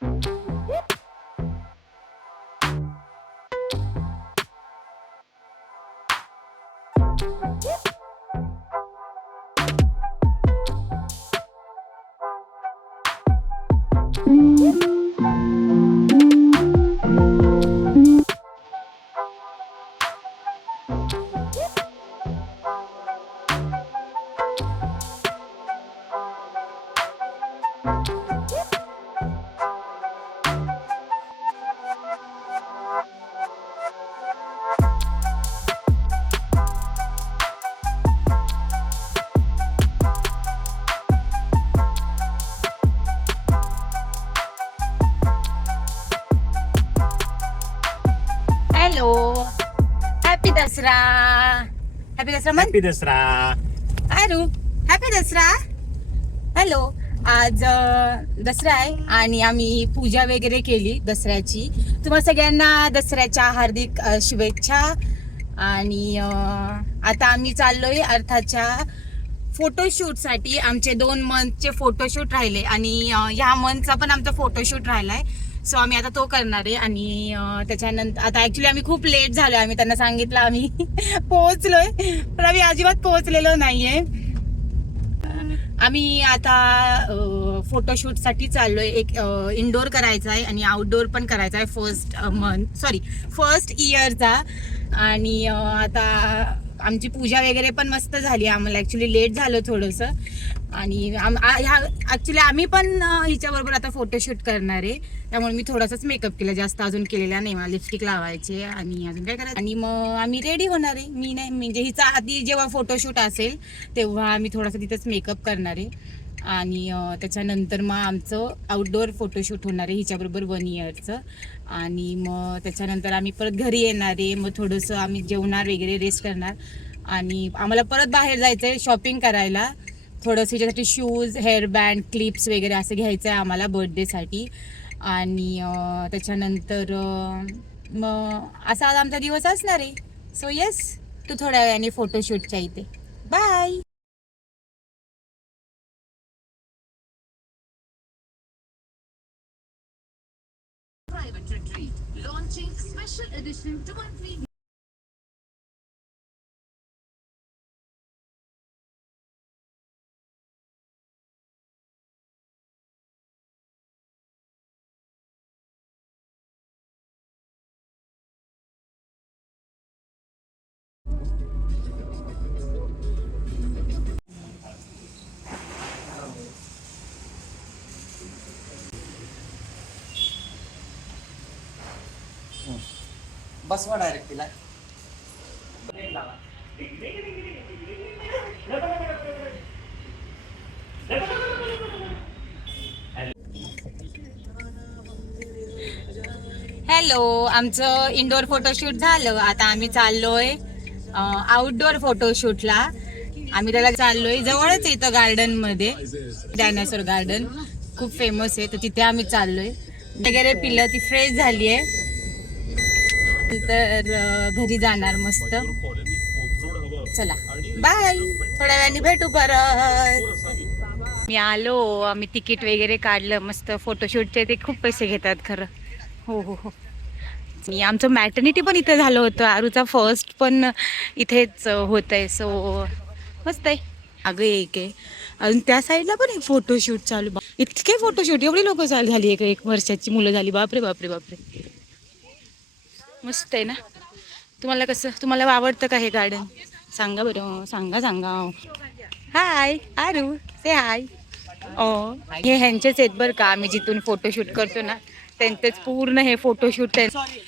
Hello, happy Dussehra. Happy Dussehra म्हण. Happy Dussehra. Aru, happy Dussehra. Hello, आज दसरा आहे आणि आम्ही पूजा वगैरे केली दसऱ्याची. तुम्हा सगळ्यांना दसऱ्याच्या हार्दिक शुभेच्छा. आणि आता आम्ही चाललोय अर्थाच्या फोटोशूटसाठी. आमचे 2 मंथचे फोटोशूट राहिले आणि ह्या मंथचा पण आमचा फोटोशूट राहिलाय. सो आम्ही आता तो करणार आहे. आणि त्याच्यानंतर आता ऍक्च्युली आम्ही खूप लेट झालोय. आम्ही त्यांना सांगितलं आम्ही पोहोचलोय, पण आम्ही अजिबात पोहोचलेलो नाहीये. आम्ही आता फोटोशूटसाठी चाललोय. एक इनडोअर करायचा आहे आणि आउटडोअर पण करायचा आहे फर्स्ट इयरचा. आणि आता आमची पूजा वगैरे पण मस्त झाली. आम्हाला ऍक्च्युली लेट झालं थोडंसं. आणि ऍक्च्युली आम्ही पण हिच्याबरोबर आता फोटोशूट करणार आहे. त्यामुळे मी थोडासाच मेकअप केला, जास्त अजून केलेला नाही. मला लिपस्टिक लावायचे आणि अजून काय करायचं. आणि मग आम्ही रेडी होणार आहे. मी नाही, म्हणजे हिचा आधी जेव्हा फोटोशूट असेल तेव्हा आम्ही थोडासा तिथंच मेकअप करणार आहे. आणि त्याच्यानंतर मग आमचं आउटडोअर फोटोशूट होणार आहे हिच्याबरोबर 1 इयरचं. आणि मग त्याच्यानंतर आम्ही परत घरी येणार आहे. मग थोडंसं आम्ही जेवणार वगैरे, रेस्ट करणार. आणि आम्हाला परत बाहेर जायचं आहे शॉपिंग करायला. थोडंसं हिच्यासाठी शूज, हेअरबँड, क्लिप्स वगैरे असं घ्यायचं आहे आम्हाला बर्थडेसाठी. आणि त्याच्यानंतर मग असा आज आमचा दिवस असणार आहे. सो येस, तू थोड्या वेळाने फोटोशूटच्या इथे. Bye. Private retreat launching special edition 213. बसवा डायरेक्ट तिला. हॅलो, आमचं इनडोअर फोटोशूट झालं. आता आम्ही चाललोय आउटडोअर फोटोशूटला. आम्ही त्याला चाललोय जवळच इथं गार्डन मध्ये, डायनासोर गार्डन खूप फेमस आहे, तर तिथे आम्ही चाललोय. वगैरे पिलं, ती फ्रेश झाली आहे. नंतर घरी जाणार मस्त. चला बाय, थोड्या वेळाने भेटू परत. मी आलो, आम्ही तिकीट वगैरे काढलं मस्त फोटोशूटचे. ते खूप पैसे घेतात खरं. हो हो हो. आणि आमचं मॅटर्निटी पण इथे झालं होतं. आरूचा फर्स्ट पण इथेच होत आहे. सो मस्त आहे. अगं एक आहे अजून त्या साईडला पण एक फोटोशूट चालू. इतके फोटोशूट, एवढी लोक झाली. एक वर्षाची मुलं झाली. बापरे बापरे बापरे. मस्त आहे ना. तुम्हाला आवडतं का हे गार्डन? सांगा बरं, सांगा. हाय आरू, से हाय. हे ह्यांचेच आहेत बरं का. आम्ही जिथून फोटोशूट करतो ना, त्यांचेच पूर्ण हे फोटोशूट आहे. सॉरी.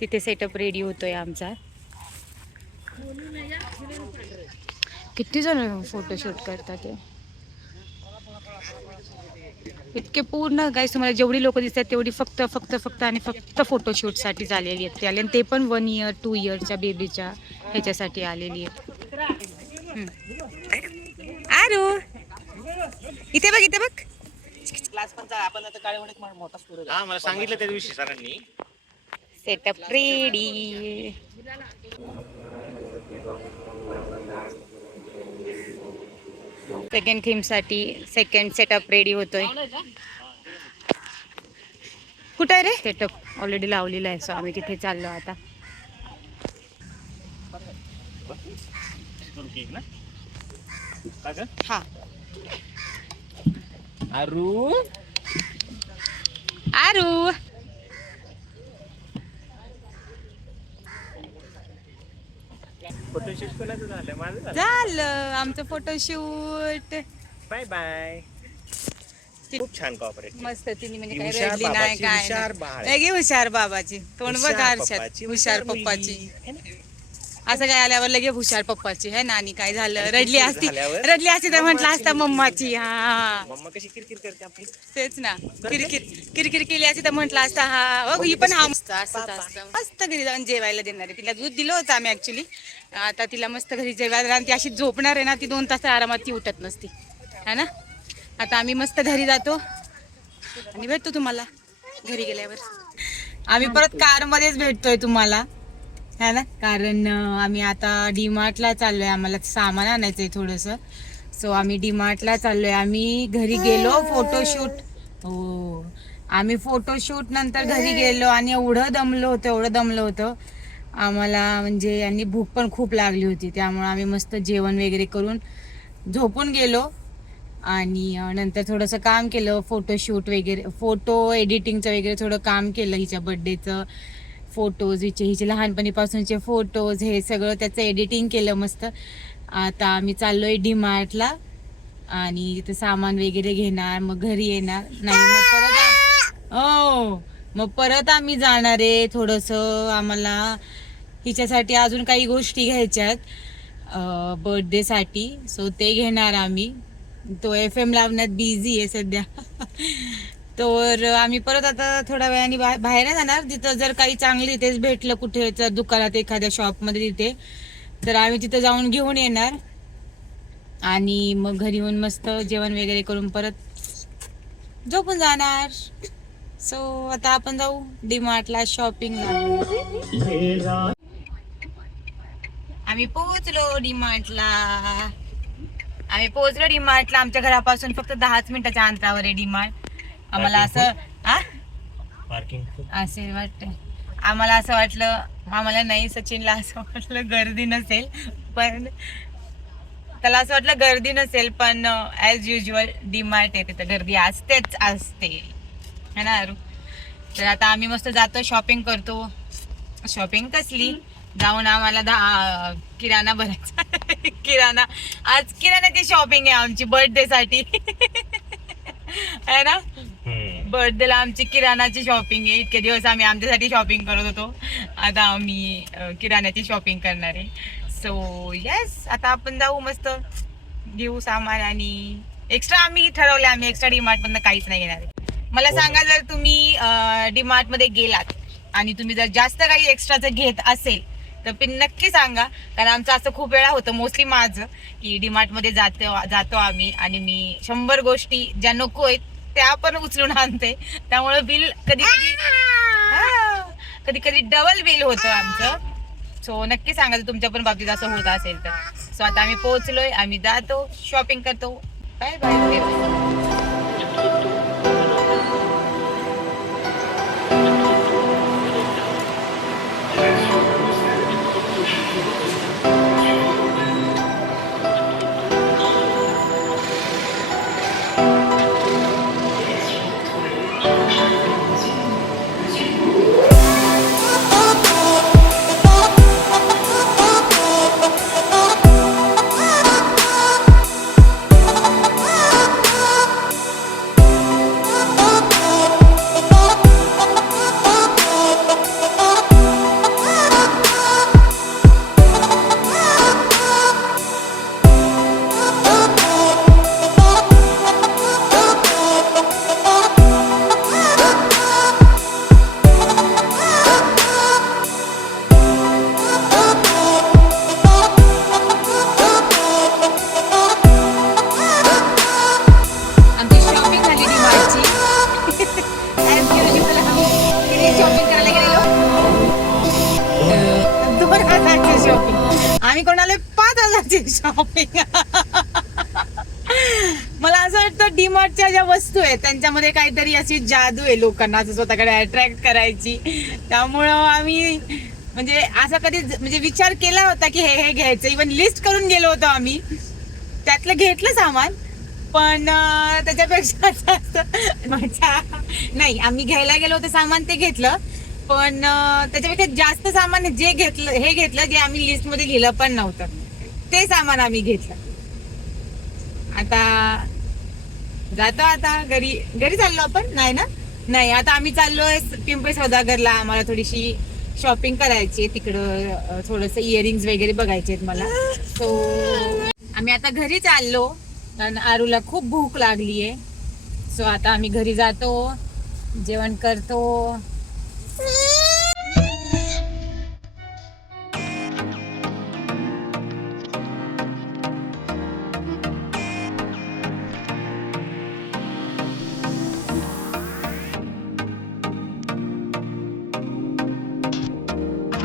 तिथे सेटअप रेडी होतोय आमचा. किती जण फोटोशूट करतात. इतके पूर्ण गाईस, तुम्हाला जेवढी लोक दिसतात तेवढी फक्त फोटोशूटसाठी आलेली आहेत. आणि ते पण 1 इयर 2 इयरच्या बेबीच्या ह्याच्यासाठी आलेली आहेत. आरू, इथे बघ. क्लास पण आपण आता काळेवाडीत मोठा स्टुडिओ. हा, मला सांगितलं त्या दिवशी सरांनी. Setup ready. सेकंड थीम साठी सेकंड सेटअप रेडी होतोय. कुठे आहे रे सेटअप? ऑलरेडी लावलेला आहे. सो आम्ही तिथे चाललो आता. हा अरू आरू फोटोशूट कोणाचं झालं? माझं झालं. झालं आमचं फोटोशूट. Bye bye. खूप छान कॉपरेट. मस्त तिने म्हणजे काय हुशार रडली नाही बाबाची, काय हुशार नाही. बाळ. लगे हुशार बाबाची तोंड बघ आरशात. हुशार पप्पाची. असं काय आल्यावर लगे हुशार पप्पाची है ना. आणि काय झालं रडली असती झाल्यावर तर म्हटलं असता मम्माची. हा मम्मा कशी किरकिर करते आपली. तेच ना. किरकिर केली असती तर म्हटलं असता हा बघ ही पण हा मस्त असत असतं. मस्त घरी जाऊन जेवायला देणार आहे. तिला दूध दिलं होतं आम्ही ऍक्च्युली. आता तिला मस्त घरी जेवायला आणि ती अशी झोपणार आहे ना. ती 2 तास आरामात ती उठत नसती है ना. आता आम्ही मस्त घरी जातो आणि भेटतो तुम्हाला घरी गेल्यावर. आम्ही परत कार मध्येच भेटतोय तुम्हाला है ना. कारण आम्ही आता डीमार्टला चाललोय. आम्हाला सामान आणायचंय थोडंसं. सो आम्ही डीमार्टला चाललोय. आम्ही घरी गेलो फोटोशूट. हो आम्ही फोटोशूट नंतर घरी गेलो आणि एवढं दमलो होतं आम्हाला. म्हणजे आणि भूक पण खूप लागली होती. त्यामुळे आम्ही मस्त जेवण वगैरे करून झोपून गेलो. आणि नंतर थोडंसं काम केलं. फोटोशूट वगैरे फोटो एडिटिंगचं वगैरे थोडं काम केलं. हिच्या बड्डेचं फोटोज हिचे लहानपणीपासूनचे फोटोज हे सगळं त्याचं एडिटिंग केलं मस्त. आता आम्ही चाललोय डीमार्टला आणि तिथं सामान वगैरे घेणार. मग घरी येणार नाही मग परत आम्ही जाणार आहे. थोडंसं आम्हाला हिच्यासाठी अजून काही गोष्टी घ्यायच्या आहेत बर्थडेसाठी. सो ते घेणार आम्ही. तो FM लावण्यात बिझी आहे सध्या. तर आम्ही परत आता थोड्या वेळाने बाहेर जाणार. तिथं जर काही चांगली तेच भेटलं कुठे दुकानात एखाद्या शॉपमध्ये तिथे तर आम्ही तिथं जाऊन घेऊन येणार. आणि मग घरी येऊन मस्त जेवण वगैरे करून परत झोपून जाणार. सो आता आपण जाऊ डीमार्टला शॉपिंगला. आम्ही पोहोचलो डीमार्टला. आमच्या घरापासून फक्त 10 मिनिटाच्या अंतरावर आहे डीमार्ट. आम्हाला असं असे वाटतं. आम्हाला असं वाटलं आम्हाला नाही सचिनला असं वाटलं गर्दी नसेल पण त्याला असं वाटलं गर्दी नसेल पण ॲज युजल डीमार्ट आहे तिथं गर्दी असतेच असते है ना. तर आता आम्ही मस्त जातो शॉपिंग करतो. शॉपिंग कसली जाऊन आम्हाला किराणा भरायचा. किराणा आज किराणाची शॉपिंग आहे आमची बर्थडे साठी है ना. बर्थडेला आमची किराणाची शॉपिंग आहे. इतके दिवस आम्ही आमच्यासाठी शॉपिंग करत होतो. आता आम्ही किराण्याची शॉपिंग करणार आहे. सो येस आता आपण जाऊ मस्त घेऊ सामान. आणि एक्स्ट्रा आम्ही ठरवलं आम्ही एक्स्ट्रा डीमार्ट मधनं काहीच नाही घेणार आहे. मला सांगा जर तुम्ही डीमार्ट मध्ये गेलात आणि तुम्ही जर जास्त काही एक्स्ट्राचं घेत असेल तर पण नक्की सांगा. कारण आमचं असं खूप वेळा होतं मोस्टली माझं की डीमार्ट मध्ये जातो आम्ही आणि मी 100 गोष्टी ज्या नको आहेत त्या पण उचलून आणते. त्यामुळे बिल कधी कधी डबल बिल होतं आमचं. सो नक्की सांगा जर तुमच्या पण बाबतीत असं होत असेल तर. सो आता आम्ही पोहोचलोय. आम्ही जातो शॉपिंग करतो. Bye bye. आम्ही कोणाला 5,000ची शॉपिंग नुसतं डीमार्टच्या ज्या वस्तू आहेत त्यांच्यामध्ये काहीतरी अशी जादू आहे लोकांना असं स्वतःकडे अट्रॅक्ट करायची. त्यामुळं आम्ही म्हणजे असं कधी म्हणजे विचार केला होता की हे घ्यायचं, इव्हन लिस्ट करून गेलो होतो आम्ही, त्यातलं घेतलं सामान. पण त्याच्यापेक्षा जास्त मजा नाही, आम्ही घ्यायला गेलो होतो सामान ते घेतलं, पण त्याच्यापेक्षा जास्त सामान जे घेतलं हे घेतलं जे आम्ही लिस्ट मध्ये लिहिलं पण नव्हतं, ते सामान आम्ही घेतलं. आता जातो, आता घरी चाललो आपण. नाही आता आम्ही चाललोय पिंपरी सौदागरला. आम्हाला थोडीशी शॉपिंग करायची आहे तिकडं, थोडंसं इयरिंग्स वगैरे बघायचे आहेत मला. सो आम्ही आता घरी चाललो कारण आरूला खूप भूक लागली आहे. सो आता आम्ही घरी जातो, जेवण करतो